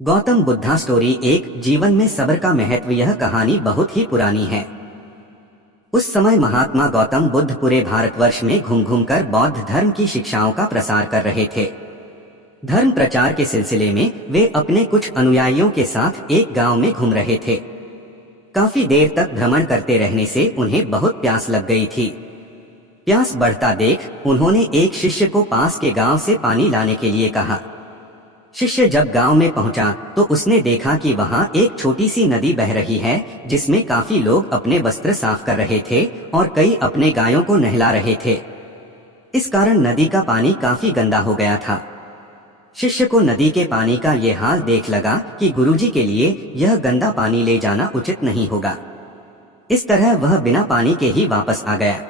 Gautam Buddha story एक जीवन में सब्र का महत्व। यह कहानी बहुत ही पुरानी है। उस समय महात्मा गौतम बुद्ध पूरे भारतवर्ष में घूम घूम कर बौद्ध धर्म की शिक्षाओं का प्रसार कर रहे थे। धर्म प्रचार के सिलसिले में वे अपने कुछ अनुयायियों के साथ एक गांव में घूम रहे थे। काफी देर तक भ्रमण करते रहने से उन्हें बहुत प्यास लग गई थी। प्यास बढ़ता देख उन्होंने एक शिष्य को पास के गांव से पानी लाने के लिए कहा। शिष्य जब गांव में पहुंचा तो उसने देखा कि वहां एक छोटी सी नदी बह रही है, जिसमें काफी लोग अपने वस्त्र साफ कर रहे थे और कई अपने गायों को नहला रहे थे। इस कारण नदी का पानी काफी गंदा हो गया था। शिष्य को नदी के पानी का ये हाल देख लगा कि गुरुजी के लिए यह गंदा पानी ले जाना उचित नहीं होगा। इस तरह वह बिना पानी के ही वापस आ गया।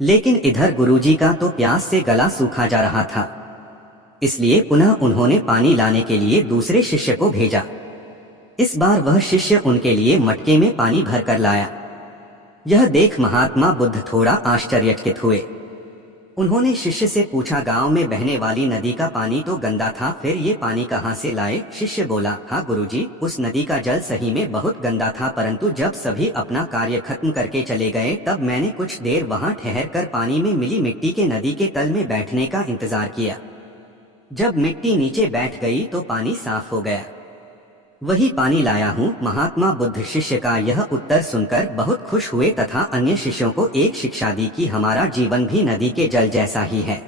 लेकिन इधर गुरुजी का तो प्यास से गला सूखा जा रहा था, इसलिए पुनः उन्होंने पानी लाने के लिए दूसरे शिष्य को भेजा। इस बार वह शिष्य उनके लिए मटके में पानी भरकर लाया। यह देख महात्मा बुद्ध थोड़ा आश्चर्यचकित हुए। उन्होंने शिष्य से पूछा, गांव में बहने वाली नदी का पानी तो गंदा था, फिर ये पानी कहाँ से लाए? शिष्य बोला, हाँ गुरुजी, उस नदी का जल सही में बहुत गंदा था, परंतु जब सभी अपना कार्य खत्म करके चले गए तब मैंने कुछ देर वहाँ ठहर कर पानी में मिली मिट्टी के नदी के तल में बैठने का इंतजार किया। जब मिट्टी नीचे बैठ गई तो पानी साफ हो गया। वही पानी लाया हूँ। महात्मा बुद्ध शिष्य का यह उत्तर सुनकर बहुत खुश हुए तथा अन्य शिष्यों को एक शिक्षा दी कि हमारा जीवन भी नदी के जल जैसा ही है।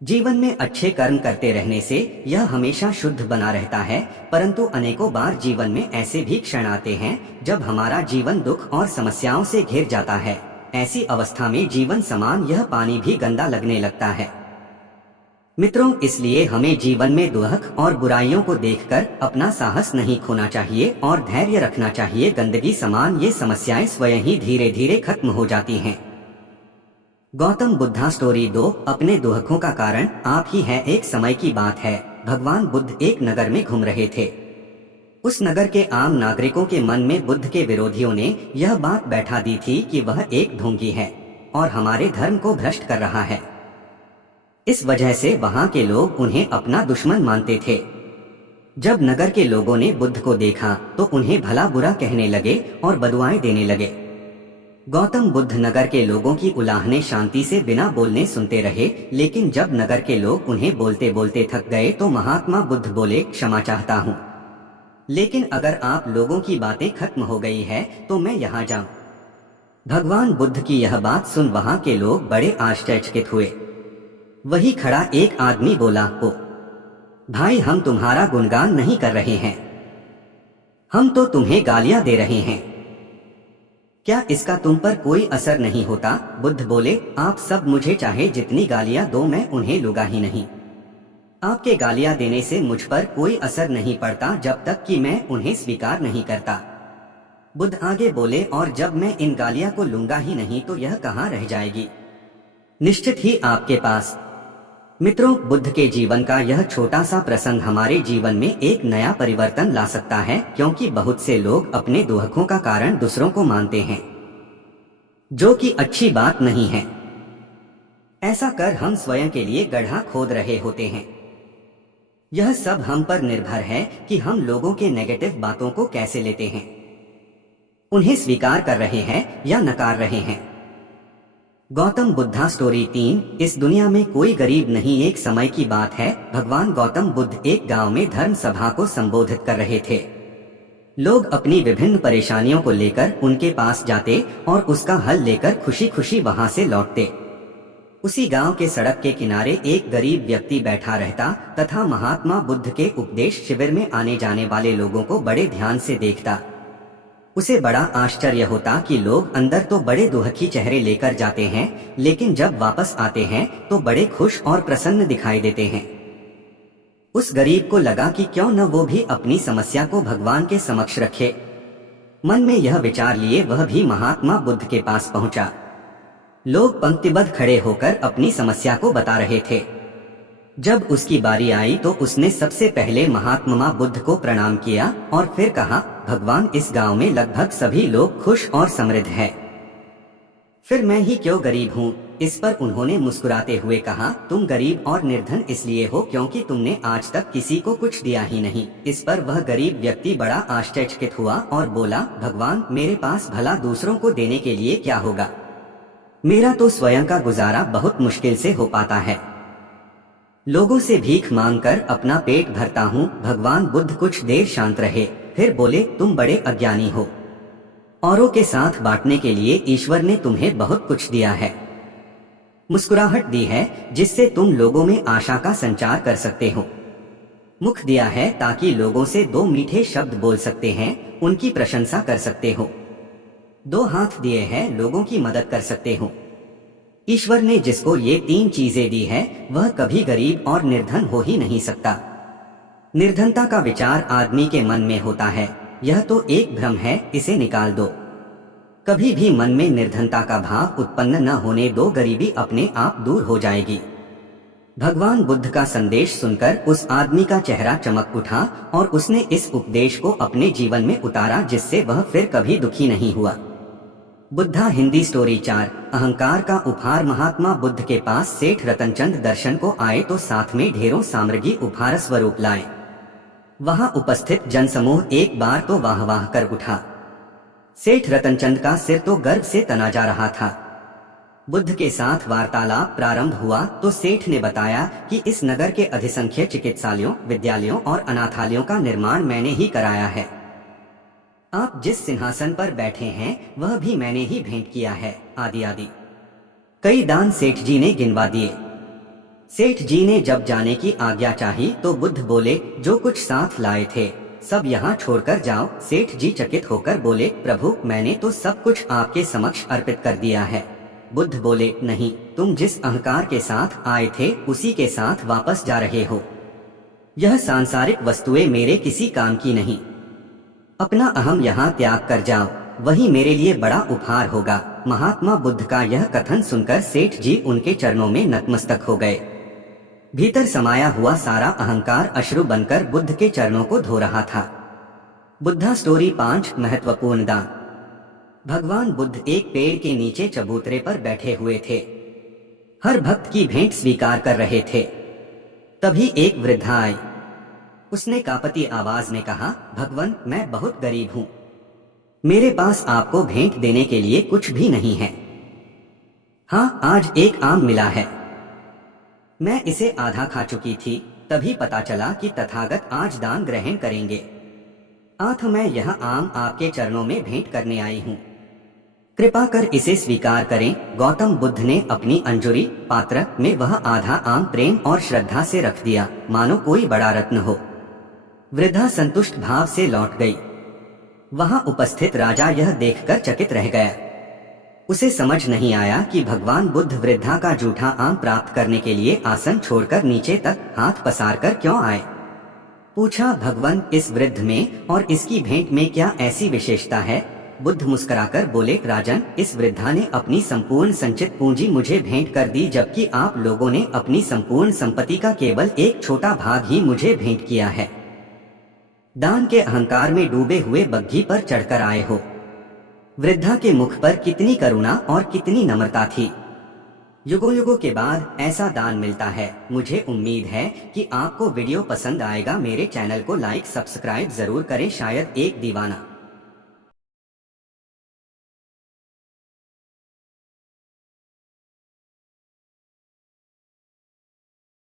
जीवन में अच्छे कर्म करते रहने से यह हमेशा शुद्ध बना रहता है, परंतु अनेकों बार जीवन में ऐसे भी क्षण आते हैं जब हमारा जीवन दुख और समस्याओं से घिर जाता है। ऐसी अवस्था में जीवन समान यह पानी भी गंदा लगने लगता है। मित्रों, इसलिए हमें जीवन में दुख और बुराइयों को देखकर अपना साहस नहीं खोना चाहिए और धैर्य रखना चाहिए। गंदगी समान ये समस्याएं स्वयं ही धीरे धीरे खत्म हो जाती हैं। गौतम बुद्धा स्टोरी 2 अपने दुखों का कारण आप ही है। एक समय की बात है, भगवान बुद्ध एक नगर में घूम रहे थे। उस नगर के आम नागरिकों के मन में बुद्ध के विरोधियों ने यह बात बैठा दी थी कि वह एक ढोंगी है और हमारे धर्म को भ्रष्ट कर रहा है। इस वजह से वहां के लोग उन्हें अपना दुश्मन मानते थे। जब नगर के लोगों ने बुद्ध को देखा तो उन्हें भला बुरा कहने लगे और बदुआएं देने लगे। गौतम बुद्ध नगर के लोगों की उलाहने शांति से बिना बोलने सुनते रहे, लेकिन जब नगर के लोग उन्हें बोलते बोलते थक गए तो महात्मा बुद्ध बोले, क्षमा चाहता हूँ, लेकिन अगर आप लोगों की बातें खत्म हो गई है तो मैं यहाँ जाऊं। भगवान बुद्ध की यह बात सुन वहां के लोग बड़े आश्चर्यचकित हुए। वही खड़ा एक आदमी बोला, ओ भाई, हम तुम्हारा गुणगान नहीं कर रहे हैं, हम तो तुम्हें गालियां दे रहे हैं। क्या इसका तुम पर कोई असर नहीं होता? बुद्ध बोले, आप सब मुझे चाहे जितनी गालियां दो, मैं उन्हें लूंगा ही नहीं। आपके गालियां देने से मुझ पर कोई असर नहीं पड़ता जब तक कि मैं उन्हें स्वीकार नहीं करता। बुद्ध आगे बोले, और जब मैं इन गालियां को लूंगा ही नहीं तो यह कहाँ रह जाएगी? निश्चित ही आपके पास। मित्रों, बुद्ध के जीवन का यह छोटा सा प्रसंग हमारे जीवन में एक नया परिवर्तन ला सकता है, क्योंकि बहुत से लोग अपने दुखों का कारण दूसरों को मानते हैं, जो कि अच्छी बात नहीं है। ऐसा कर हम स्वयं के लिए गड्ढा खोद रहे होते हैं। यह सब हम पर निर्भर है कि हम लोगों के नेगेटिव बातों को कैसे लेते हैं, उन्हें स्वीकार कर रहे हैं या नकार रहे हैं। गौतम बुद्धा स्टोरी 3 इस दुनिया में कोई गरीब नहीं। एक समय की बात है, भगवान गौतम बुद्ध एक गांव में धर्म सभा को संबोधित कर रहे थे। लोग अपनी विभिन्न परेशानियों को लेकर उनके पास जाते और उसका हल लेकर खुशी खुशी वहां से लौटते। उसी गांव के सड़क के किनारे एक गरीब व्यक्ति बैठा रहता तथा महात्मा बुद्ध के उपदेश शिविर में आने जाने वाले लोगों को बड़े ध्यान से देखता। उसे बड़ा आश्चर्य होता कि लोग अंदर तो बड़े दुखी चेहरे लेकर जाते हैं, लेकिन जब वापस आते हैं तो बड़े खुश और प्रसन्न दिखाई देते हैं। उस गरीब को लगा कि क्यों न वो भी अपनी समस्या को भगवान के समक्ष रखे। मन में यह विचार लिए वह भी महात्मा बुद्ध के पास पहुंचा। लोग पंक्तिबद्ध खड़े होकर अपनी समस्या को बता रहे थे। जब उसकी बारी आई तो उसने सबसे पहले महात्मा बुद्ध को प्रणाम किया और फिर कहा, भगवान, इस गांव में लगभग सभी लोग खुश और समृद्ध हैं। फिर मैं ही क्यों गरीब हूँ? इस पर उन्होंने मुस्कुराते हुए कहा, तुम गरीब और निर्धन इसलिए हो क्योंकि तुमने आज तक किसी को कुछ दिया ही नहीं। इस पर वह गरीब व्यक्ति बड़ा आश्चर्यचकित हुआ और बोला, भगवान, मेरे पास भला दूसरों को देने के लिए क्या होगा? मेरा तो स्वयं का गुजारा बहुत मुश्किल से हो पाता है। लोगों से भीख मांगकर अपना पेट भरता हूँ। भगवान बुद्ध कुछ देर शांत रहे, फिर बोले, तुम बड़े अज्ञानी हो। औरों के साथ बांटने के लिए ईश्वर ने तुम्हें बहुत कुछ दिया है, मुस्कुराहट दी है जिससे तुम लोगों में आशा का संचार कर सकते हो, मुख दिया है ताकि लोगों से दो मीठे शब्द बोल सकते हैं, उनकी प्रशंसा कर सकते हो, दो हाथ दिए हैं, लोगों की मदद कर सकते हो। ईश्वर ने जिसको ये तीन चीजें दी है वह कभी गरीब और निर्धन हो ही नहीं सकता। निर्धनता का विचार आदमी के मन में होता है, यह तो एक भ्रम है, इसे निकाल दो। कभी भी मन में निर्धनता का भाव उत्पन्न न होने दो, गरीबी अपने आप दूर हो जाएगी। भगवान बुद्ध का संदेश सुनकर उस आदमी का चेहरा चमक उठा और उसने इस उपदेश को अपने जीवन में उतारा, जिससे वह फिर कभी दुखी नहीं हुआ। बुद्धा हिंदी स्टोरी 4। अहंकार का उपहार। महात्मा बुद्ध के पास सेठ रतनचंद दर्शन को आए तो साथ में ढेरों सामग्री उपहार स्वरूप लाए। वहां उपस्थित जनसमूह एक बार तो वाह वाह कर उठा। सेठ रतनचंद का सिर तो गर्व से तना जा रहा था। बुद्ध के साथ वार्तालाप प्रारंभ हुआ तो सेठ ने बताया कि इस नगर के अधिसंख्य चिकित्सालयों, विद्यालयों और अनाथालयों का निर्माण मैंने ही कराया है। आप जिस सिंहासन पर बैठे हैं वह भी मैंने ही भेंट किया है, आदि आदि कई दान सेठ जी ने गिनवा दिए। सेठ जी ने जब जाने की आज्ञा चाही तो बुद्ध बोले, जो कुछ साथ लाए थे सब यहाँ छोड़कर जाओ। सेठ जी चकित होकर बोले, प्रभु, मैंने तो सब कुछ आपके समक्ष अर्पित कर दिया है। बुद्ध बोले, नहीं, तुम जिस अहंकार के साथ आए थे उसी के साथ वापस जा रहे हो। यह सांसारिक वस्तुएं मेरे किसी काम की नहीं। अपना अहम यहाँ त्याग कर जाओ, वही मेरे लिए बड़ा उपहार होगा। महात्मा बुद्ध का यह कथन सुनकर सेठ जी उनके चरणों में नतमस्तक हो गए। भीतर समाया हुआ सारा अहंकार अश्रु बनकर बुद्ध के चरणों को धो रहा था। बुद्धा स्टोरी 5। महत्वपूर्ण दान। भगवान बुद्ध एक पेड़ के नीचे चबूतरे पर बैठे हुए थे। हर भक्त की भेंट स्वीकार कर रहे थे। तभी एक वृद्धा आई। उसने कांपती आवाज में कहा, भगवान, मैं बहुत गरीब हूँ, मेरे पास आपको भेंट देने के लिए कुछ भी नहीं है। हाँ, आज एक आम मिला है, मैं इसे आधा खा चुकी थी, तभी पता चला कि तथागत आज दान ग्रहण करेंगे। आथ मैं यह आम आपके चरणों में भेंट करने आई हूँ, कृपा कर इसे स्वीकार करें। गौतम बुद्ध ने अपनी अंजुरी पात्र में वह आधा आम प्रेम और श्रद्धा से रख दिया, मानो कोई बड़ा रत्न हो। वृद्धा संतुष्ट भाव से लौट गई। वहां उपस्थित राजा यह देखकर चकित रह गया। उसे समझ नहीं आया कि भगवान बुद्ध वृद्धा का जूठा आम प्राप्त करने के लिए आसन छोड़कर नीचे तक हाथ पसारकर क्यों आए। पूछा, भगवान, इस वृद्ध में और इसकी भेंट में क्या ऐसी विशेषता है? बुद्ध मुस्कुराकर बोले, राजन, इस वृद्धा ने अपनी संपूर्ण संचित पूंजी मुझे भेंट कर दी, जबकि आप लोगों ने अपनी संपूर्ण संपत्ति का केवल एक छोटा भाग ही मुझे भेंट किया है। दान के अहंकार में डूबे हुए बग्घी पर चढ़कर आए हो। वृद्धा के मुख पर कितनी करुणा और कितनी नम्रता थी। युगों युगों के बाद ऐसा दान मिलता है। मुझे उम्मीद है कि आपको वीडियो पसंद आएगा। मेरे चैनल को लाइक सब्सक्राइब जरूर करें। शायद एक दीवाना